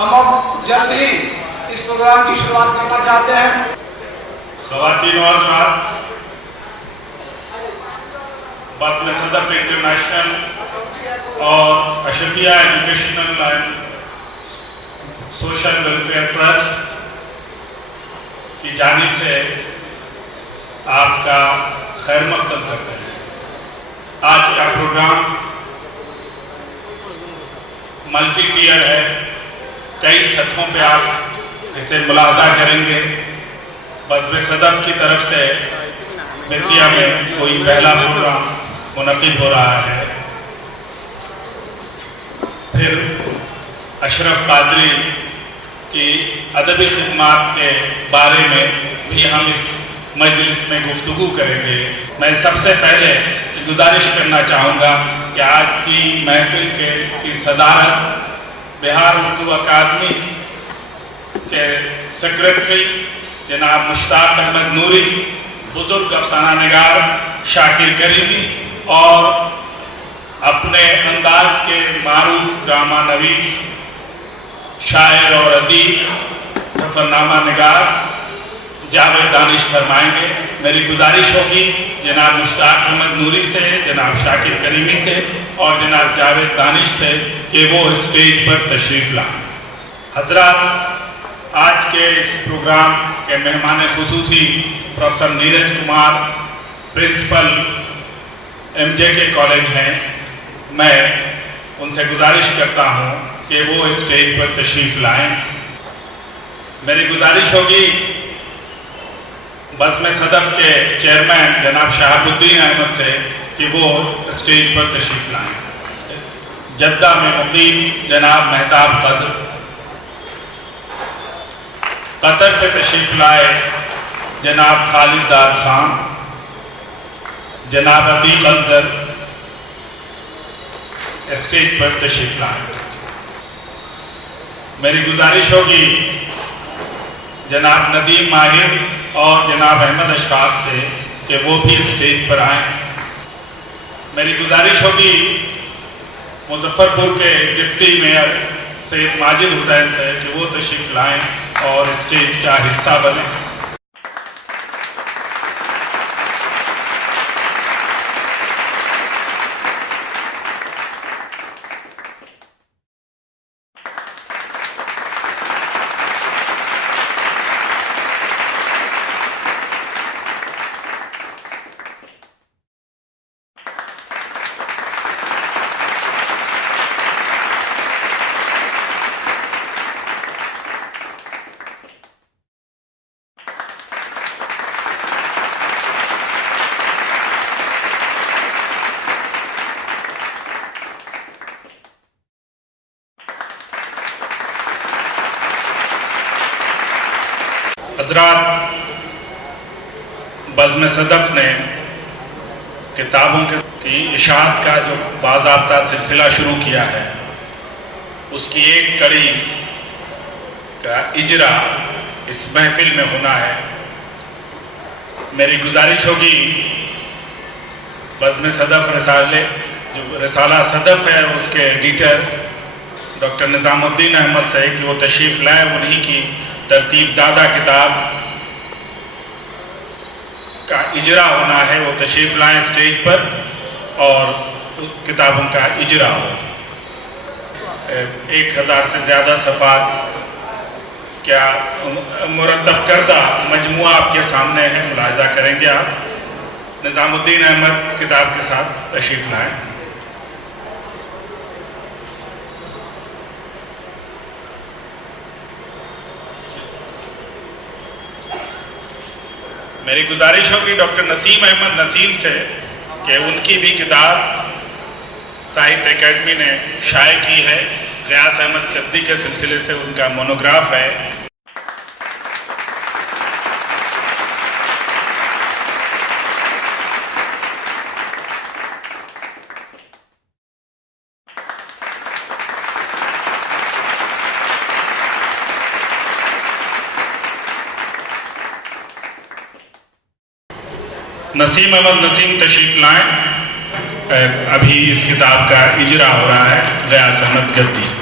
हम अब जल्द ही इस प्रोग्राम की शुरुआत करना चाहते हैं। ख़वातीन और हज़रात, बज़्म सदफ़ इंटरनेशनल और Ashfia educational and social welfare trust की जानिब से आपका खैर मक़दम करते हैं। आज का प्रोग्राम मल्टी टियर है, कई सतहों पे आप इसे मुलाज़ा करेंगे। बज़्म सदफ़ की तरफ से बेतिया में कोई पहला प्रोग्राम मुनक़िद हो रहा है। फिर अशरफ कादरी की अदबी खिदमात के बारे में भी हम इस मजलिस में गुफ्तगू करेंगे। मैं सबसे पहले गुजारिश करना चाहूँगा कि आज की महफिल की सदारत बिहार उर्दू अकादमी के सेक्रेटरी जनाब मुश्ताक अहमद नूरी, बुजुर्ग अफसाना निगार शाकिर करीमी और अपने अंदाज के मारूफ ड्रामा नवीस शायर और अदीब सफरनामा निगार जावेद दानिश फरमाएंगे। मेरी गुजारिश होगी जनाब मुश्ताक अहमद नूरी से, जनाब शाकिर करीमी से और जनाब जावेद दानिश से कि वो स्टेज पर तशरीफ लाएं। हजरात, आज के इस प्रोग्राम के मेहमान खुसूसी professor Neeraj Kumar, principal MJK college हैं। मैं उनसे गुजारिश करता हूँ कि वो स्टेज पर तशरीफ लाएं। मेरी गुजारिश होगी बज़्म सदफ़ के चेयरमैन जनाब शहाबुद्दीन अहमद से कि वो स्टेज पर तशरीफ लाएं। जद्दा में मुक़ीम जनाब मेहताब कतर से तशरीफ लाए जनाब खालिद दार खान, जनाब अतीक अज़हर स्टेज पर तशरीफ लाएं। मेरी गुजारिश होगी जनाब नदीम माहिर और जनाब अहमद अशफाक से कि वो भी स्टेज पर आएँ। मेरी गुजारिश होगी मुजफ्फरपुर के डिप्टी मेयर सैयद माजिद हुसैन से कि वो तशरीफ लाएँ और स्टेज का हिस्सा बने। हज़रात, बज़्म सदफ़ ने किताबों की इशाअत का जो बाज़ाब्ता सिलसिला शुरू किया है, उसकी एक कड़ी का इजरा इस महफिल में होना है। मेरी गुजारिश होगी बज़्म सदफ़ रिसाले जो रिसाला सदफ़ है उसके एडिटर डॉक्टर निज़ामुद्दीन अहमद से कि वो तशरीफ़ लाए। उन्हीं की तरतीब दादा किताब का इजरा होना है, वो तशरीफ़ लाएँ स्टेज पर और किताबों का इजरा हो। 1000 से ज़्यादा सफ़ात क्या मुरतब करदा मजमुआ आपके सामने है, मुलाहिज़ा करेंगे आप। निज़ामुद्दीन अहमद किताब के साथ तशरीफ़ लाएँ। मेरी गुजारिश होगी डॉक्टर नसीम अहमद नसीम से कि उनकी भी किताब साहित्य अकेडमी ने शाये की है। ग़ियास अहमद जद्दी के सिलसिले से उनका मोनोग्राफ है। नसीम अहमद नसीम तशरीफ लाएं। अभी इस किताब का इजरा हो रहा है ग़ियास अहमद जद्दी।